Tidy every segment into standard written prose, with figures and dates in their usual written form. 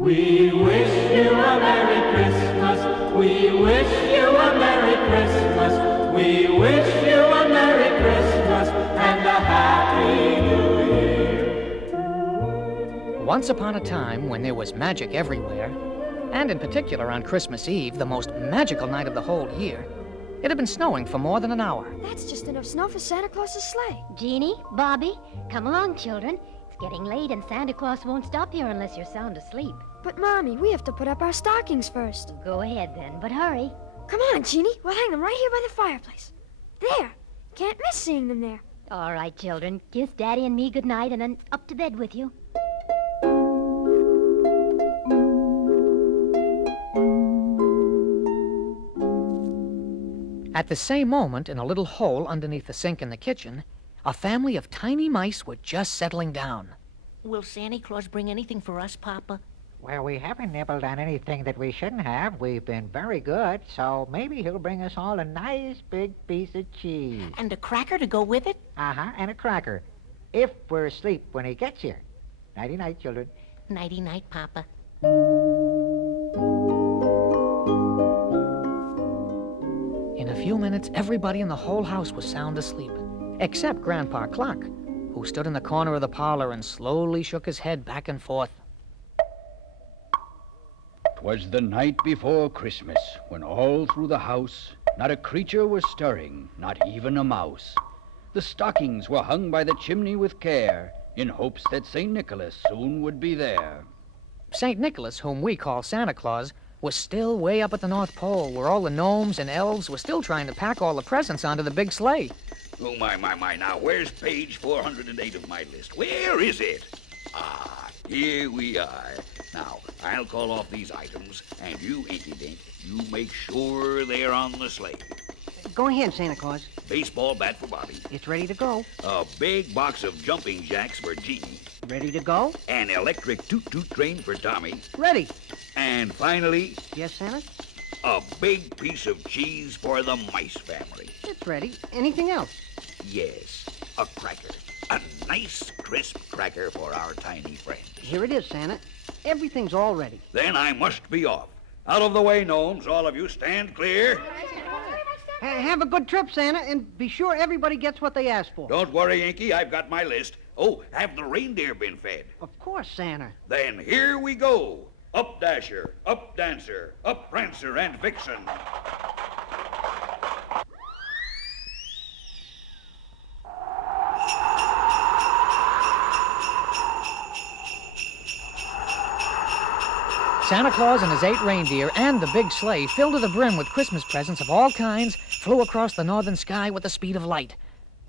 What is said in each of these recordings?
We wish you a Merry Christmas. We wish you a Merry Christmas. We wish you a Merry Christmas and a Happy New Year. Once upon a time, when there was magic everywhere, and in particular on Christmas Eve, the most magical night of the whole year, it had been snowing for more than an hour. That's just enough snow for Santa Claus's sleigh. Jeannie, Bobby, come along, children. It's getting late and Santa Claus won't stop here unless you're sound asleep. But, Mommy, we have to put up our stockings first. Go ahead then, but hurry. Come on, Jeannie. We'll hang them right here by the fireplace. There. Can't miss seeing them there. All right, children. Kiss Daddy and me goodnight and then up to bed with you. At the same moment, in a little hole underneath the sink in the kitchen, a family of tiny mice were just settling down. Will Santa Claus bring anything for us, Papa? Well, we haven't nibbled on anything that we shouldn't have. We've been very good, so maybe he'll bring us all a nice big piece of cheese. And a cracker to go with it? Uh-huh, and a cracker. If we're asleep when he gets here. Nighty-night, children. Nighty-night, Papa. In a few minutes, everybody in the whole house was sound asleep, except Grandpa Clock, who stood in the corner of the parlor and slowly shook his head back and forth. 'Twas the night before Christmas, when all through the house not a creature was stirring, not even a mouse. The stockings were hung by the chimney with care, in hopes that St. Nicholas soon would be there. St. Nicholas, whom we call Santa Claus, was still way up at the North Pole, where all the gnomes and elves were still trying to pack all the presents onto the big sleigh. Oh, my. Now, where's page 408 of my list? Where is it? Ah, here we are. Now, I'll call off these items, and you, Inky Dink, you make sure they're on the sleigh. Go ahead, Santa Claus. Baseball bat for Bobby. It's ready to go. A big box of jumping jacks for Jeannie. Ready to go? An electric toot-toot train for Tommy. Ready. And finally, Yes, Santa? a big piece of cheese for the mice family. It's ready. Anything else? Yes, a cracker. A nice, crisp cracker for our tiny friend. Here it is, Santa. Everything's all ready. Then I must be off. Out of the way, gnomes. All of you stand clear. Have a good trip, Santa, and be sure everybody gets what they asked for. Don't worry, Inky. I've got my list. Oh, have the reindeer been fed? Of course, Santa. Then here we go. Up Dasher, up Dancer, up Prancer and Vixen. Santa Claus and his 8 reindeer and the big sleigh, filled to the brim with Christmas presents of all kinds, flew across the northern sky with the speed of light,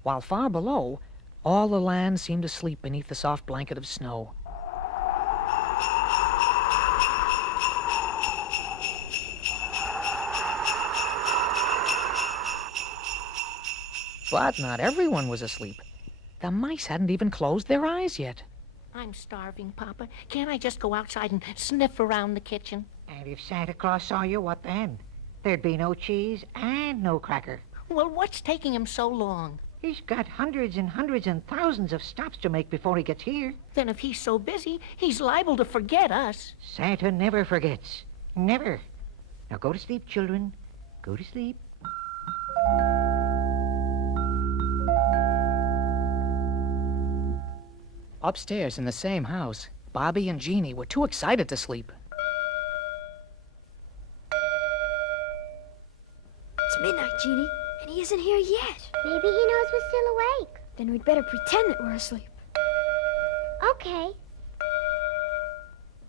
while far below, all the land seemed to sleep beneath the soft blanket of snow. But not everyone was asleep. The mice hadn't even closed their eyes yet. I'm starving, Papa. Can't I just go outside and sniff around the kitchen? And if Santa Claus saw you, what then? There'd be no cheese and no cracker. Well, what's taking him so long? He's got hundreds and hundreds and thousands of stops to make before he gets here. Then if he's so busy, he's liable to forget us. Santa never forgets. Never. Now go to sleep, children. Go to sleep. Upstairs in the same house, Bobby and Jeannie were too excited to sleep. It's midnight, Jeannie, and he isn't here yet. Maybe he knows we're still awake. Then we'd better pretend that we're asleep. Okay.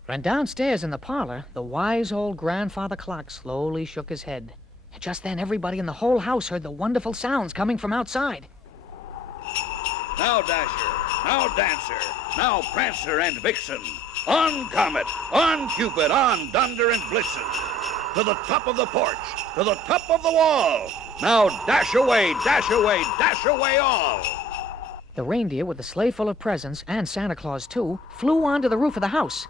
And downstairs in the parlor, the wise old grandfather clock slowly shook his head. Just then, everybody in the whole house heard the wonderful sounds coming from outside. Now Dasher, now Dancer, now Prancer and Vixen. On Comet, on Cupid, on Dunder and Blitzen. To the top of the porch, to the top of the wall. Now dash away, dash away, dash away all. The reindeer, with the sleigh full of presents, and Santa Claus, too, flew onto the roof of the house.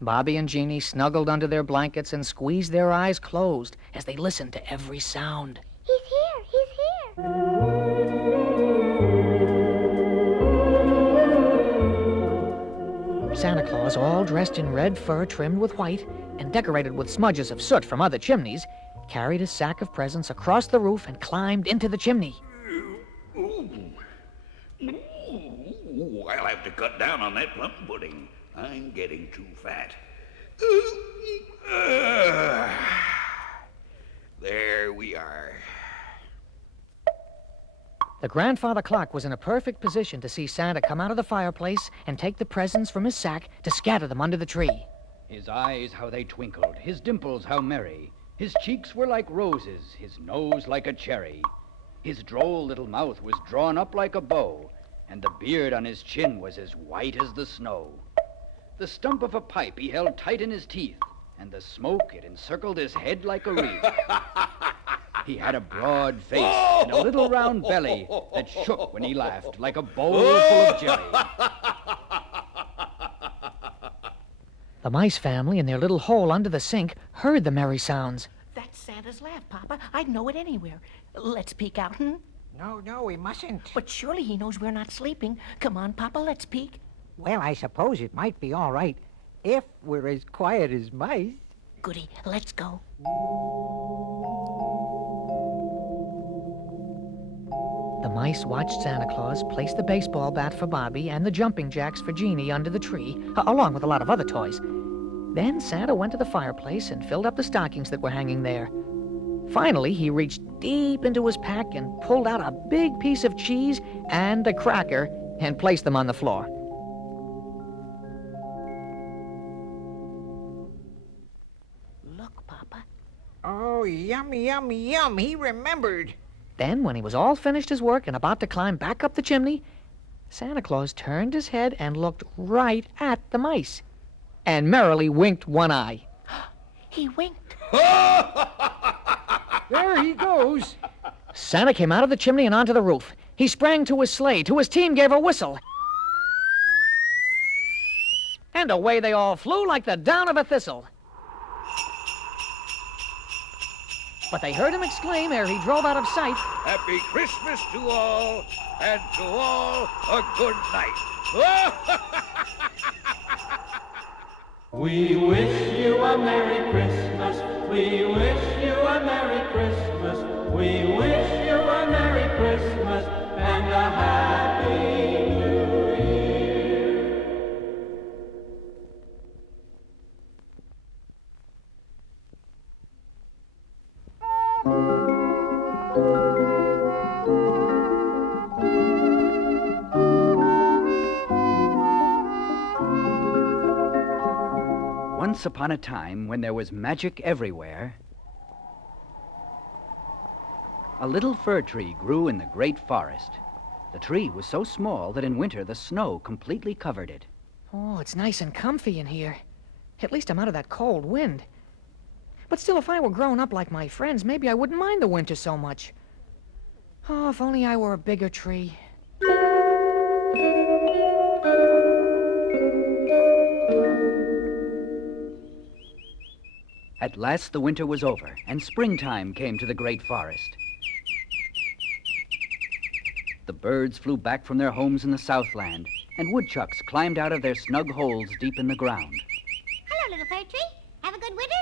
Bobby and Jeannie snuggled under their blankets and squeezed their eyes closed as they listened to every sound. He's here. He's here. Santa Claus, all dressed in red fur trimmed with white and decorated with smudges of soot from other chimneys, carried his sack of presents across the roof and climbed into the chimney. Ooh, I'll have to cut down on that plum pudding. I'm getting too fat. There we are. The grandfather clock was in a perfect position to see Santa come out of the fireplace and take the presents from his sack to scatter them under the tree. His eyes, how they twinkled, his dimples, how merry. His cheeks were like roses, his nose like a cherry. His droll little mouth was drawn up like a bow, and the beard on his chin was as white as the snow. The stump of a pipe he held tight in his teeth, and the smoke, it encircled his head like a wreath. He had a broad face and a little round belly that shook when he laughed like a bowl full of jelly. The mice family in their little hole under the sink heard the merry sounds. That's Santa's laugh, Papa. I'd know it anywhere. Let's peek out, No, we mustn't. But surely he knows we're not sleeping. Come on, Papa, let's peek. Well, I suppose it might be all right if we're as quiet as mice. Goody, let's go. The mice watched Santa Claus place the baseball bat for Bobby and the jumping jacks for Jeannie under the tree, along with a lot of other toys. Then Santa went to the fireplace and filled up the stockings that were hanging there. Finally, he reached deep into his pack and pulled out a big piece of cheese and a cracker and placed them on the floor. Look, Papa. Oh, yummy, yummy, yum. He remembered. Then, when he was all finished his work and about to climb back up the chimney, Santa Claus turned his head and looked right at the mice and merrily winked one eye. He winked. There he goes. Santa came out of the chimney and onto the roof. He sprang to his sleigh. To his team gave a whistle. And away they all flew like the down of a thistle. But they heard him exclaim ere he drove out of sight, Happy Christmas to all, and to all a good night. We wish you a Merry Christmas. We wish you a Merry Christmas. We wish you a Merry Christmas and a Happy New Year. Once upon a time, when there was magic everywhere, a little fir tree grew in the great forest. The tree was so small that in winter the snow completely covered it. "Oh, it's nice and comfy in here. At least I'm out of that cold wind. But still, if I were grown up like my friends, maybe I wouldn't mind the winter so much. Oh, if only I were a bigger tree." At last the winter was over, and springtime came to the great forest. The birds flew back from their homes in the Southland, and woodchucks climbed out of their snug holes deep in the ground. Hello, little fir tree. Have a good winter?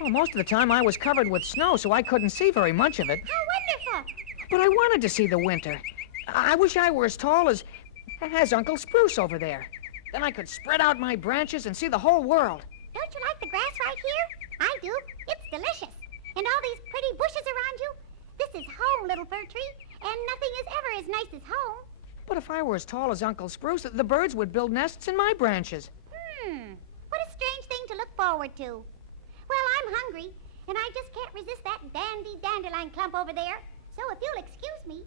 Well, most of the time I was covered with snow, so I couldn't see very much of it. How wonderful. But I wanted to see the winter. I wish I were as tall as Uncle Spruce over there. Then I could spread out my branches and see the whole world. Don't you like the grass right here? I do. It's delicious. And all these pretty bushes around you. This is home, little fir tree. And nothing is ever as nice as home. But if I were as tall as Uncle Spruce, the birds would build nests in my branches. What a strange thing to look forward to. Well, I'm hungry, and I just can't resist that dandy dandelion clump over there. So if you'll excuse me.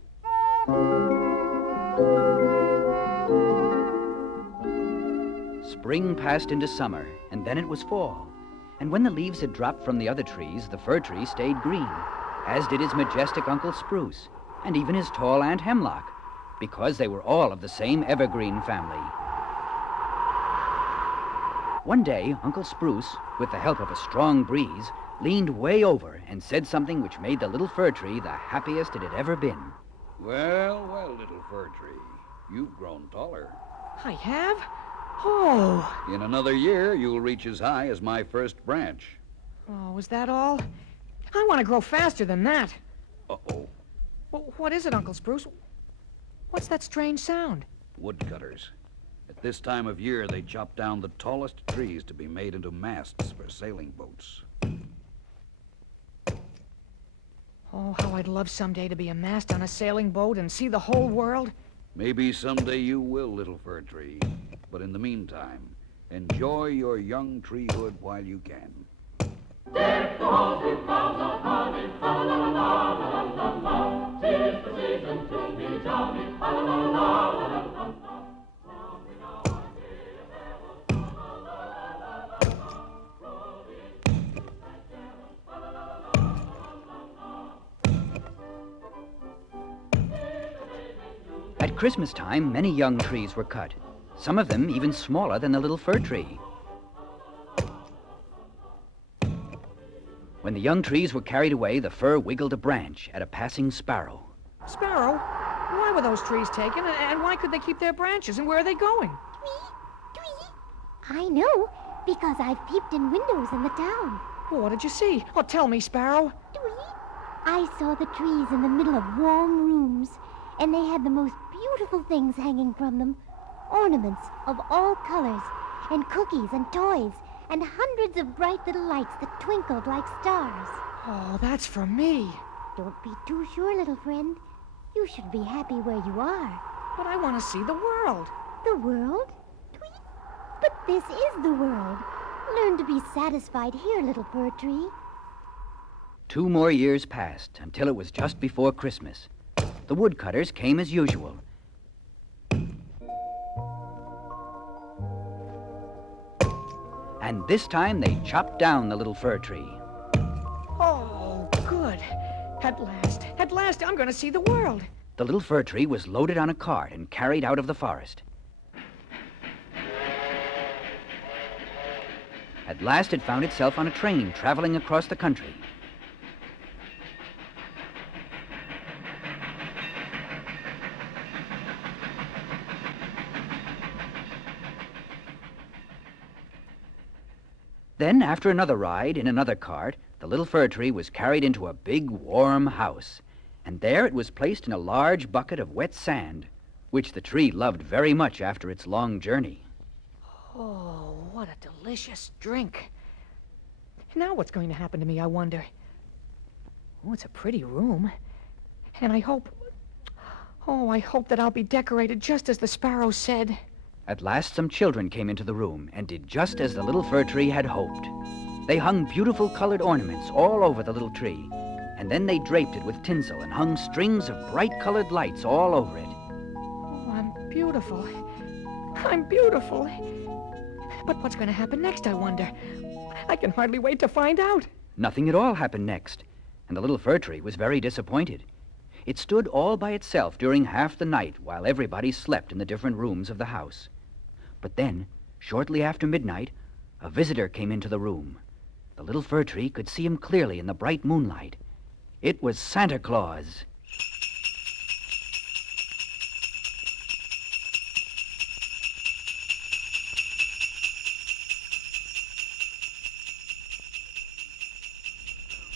Spring passed into summer, and then it was fall. And when the leaves had dropped from the other trees, the fir tree stayed green, as did his majestic Uncle Spruce, and even his tall Aunt Hemlock, because they were all of the same evergreen family. One day, Uncle Spruce, with the help of a strong breeze, leaned way over and said something which made the little fir tree the happiest it had ever been. Well, little fir tree, you've grown taller. I have? Oh. In another year, you'll reach as high as my first branch. Oh, is that all? I want to grow faster than that. Uh-oh. What is it, Uncle Spruce? What's that strange sound? Woodcutters. At this time of year, they chop down the tallest trees to be made into masts for sailing boats. Oh, how I'd love someday to be a mast on a sailing boat and see the whole world. Maybe someday you will, little fir tree. But in the meantime, enjoy your young treehood while you can. At Christmas time, many young trees were cut, some of them even smaller than the little fir tree. When the young trees were carried away, the fir wiggled a branch at a passing sparrow. Sparrow? Why were those trees taken, and why could they keep their branches, and where are they going? I know, because I've peeped in windows in the town. What did you see? Oh, tell me, Sparrow. I saw the trees in the middle of warm rooms, and they had the most beautiful things hanging from them. Ornaments of all colors, and cookies and toys, and hundreds of bright little lights that twinkled like stars. Oh, that's for me. Don't be too sure, little friend. You should be happy where you are. But I want to see the world. The world? Tweet. But this is the world. Learn to be satisfied here, little fir tree. 2 more years passed until it was just before Christmas. The woodcutters came as usual. And this time they chopped down the little fir tree. Oh, good. At last, I'm going to see the world. The little fir tree was loaded on a cart and carried out of the forest. At last it found itself on a train traveling across the country. Then, after another ride in another cart, the little fir tree was carried into a big, warm house. And there it was placed in a large bucket of wet sand, which the tree loved very much after its long journey. Oh, what a delicious drink. Now what's going to happen to me, I wonder? Oh, it's a pretty room. And I hope that I'll be decorated just as the sparrow said. At last some children came into the room and did just as the little fir tree had hoped. They hung beautiful colored ornaments all over the little tree, and then they draped it with tinsel and hung strings of bright colored lights all over it. Oh, I'm beautiful. I'm beautiful. But what's going to happen next, I wonder? I can hardly wait to find out. Nothing at all happened next, and the little fir tree was very disappointed. It stood all by itself during half the night while everybody slept in the different rooms of the house. But then, shortly after midnight, a visitor came into the room. The little fir tree could see him clearly in the bright moonlight. It was Santa Claus.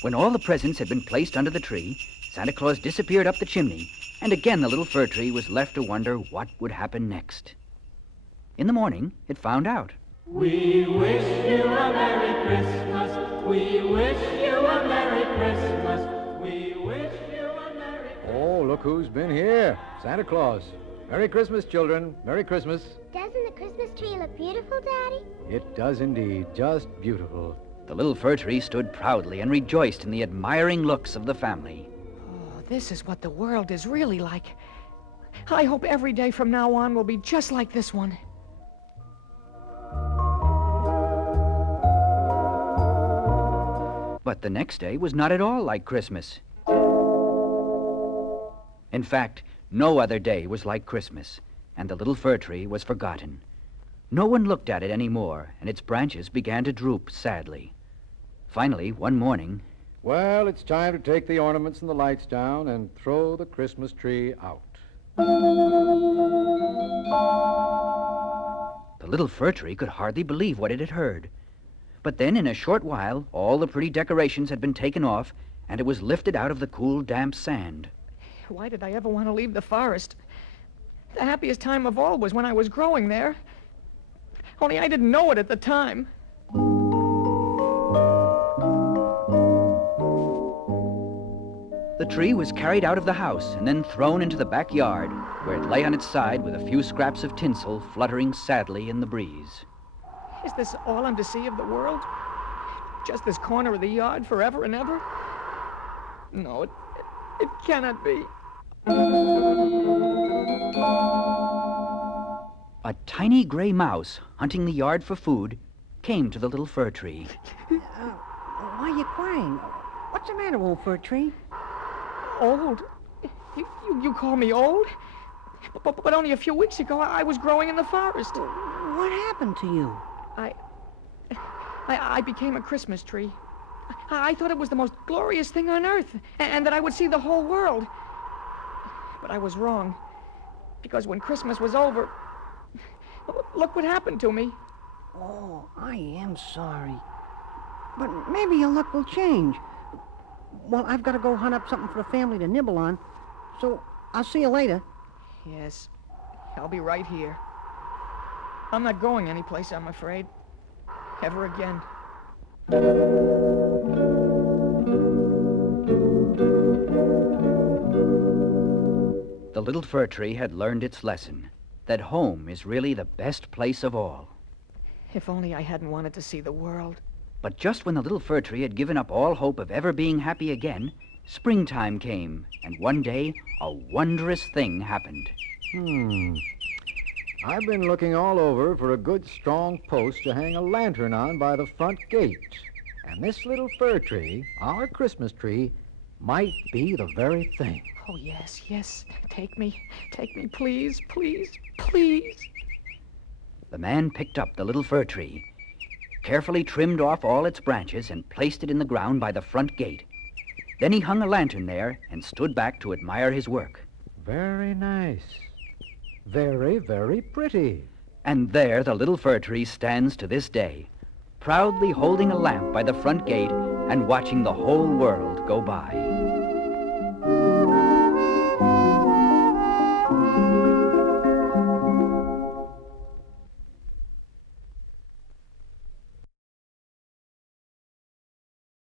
When all the presents had been placed under the tree, Santa Claus disappeared up the chimney, and again the little fir tree was left to wonder what would happen next. In the morning, it found out. We wish you a Merry Christmas. We wish you a Merry Christmas. We wish you a Merry Christmas. Oh, look who's been here. Santa Claus. Merry Christmas, children. Merry Christmas. Doesn't the Christmas tree look beautiful, Daddy? It does indeed. Just beautiful. The little fir tree stood proudly and rejoiced in the admiring looks of the family. Oh, this is what the world is really like. I hope every day from now on will be just like this one. But the next day was not at all like Christmas. In fact, no other day was like Christmas, and the little fir tree was forgotten. No one looked at it any more, and its branches began to droop sadly. Finally, one morning, Well, it's time to take the ornaments and the lights down and throw the Christmas tree out. the The little fir tree could hardly believe what it had heard. But then, in a short while, all the pretty decorations had been taken off, and it was lifted out of the cool, damp sand. Why did I ever want to leave the forest? The happiest time of all was when I was growing there. Only I didn't know it at the time. The tree was carried out of the house and then thrown into the backyard, where it lay on its side with a few scraps of tinsel fluttering sadly in the breeze. Is this all I'm to see of the world? Just this corner of the yard forever and ever? No, it cannot be. A tiny gray mouse, hunting the yard for food, came to the little fir tree. Why are you crying? What's the matter, old fir tree? Old? You call me old? But only a few weeks ago, I was growing in the forest. What happened to you? I became a Christmas tree. I thought it was the most glorious thing on earth, and that I would see the whole world. But I was wrong, because when Christmas was over, look what happened to me. Oh, I am sorry. But maybe your luck will change. Well, I've got to go hunt up something for the family to nibble on, so I'll see you later. Yes, I'll be right here. I'm not going anyplace, I'm afraid. Ever again. The little fir tree had learned its lesson, that home is really the best place of all. If only I hadn't wanted to see the world. But just when the little fir tree had given up all hope of ever being happy again, springtime came, and one day a wondrous thing happened. I've been looking all over for a good strong post to hang a lantern on by the front gate. And this little fir tree, our Christmas tree, might be the very thing. Oh, yes. Take me, please, please, please. The man picked up the little fir tree, carefully trimmed off all its branches, and placed it in the ground by the front gate. Then he hung a lantern there and stood back to admire his work. Very nice. Very, very pretty. And there the little fir tree stands to this day, proudly holding a lamp by the front gate and watching the whole world go by.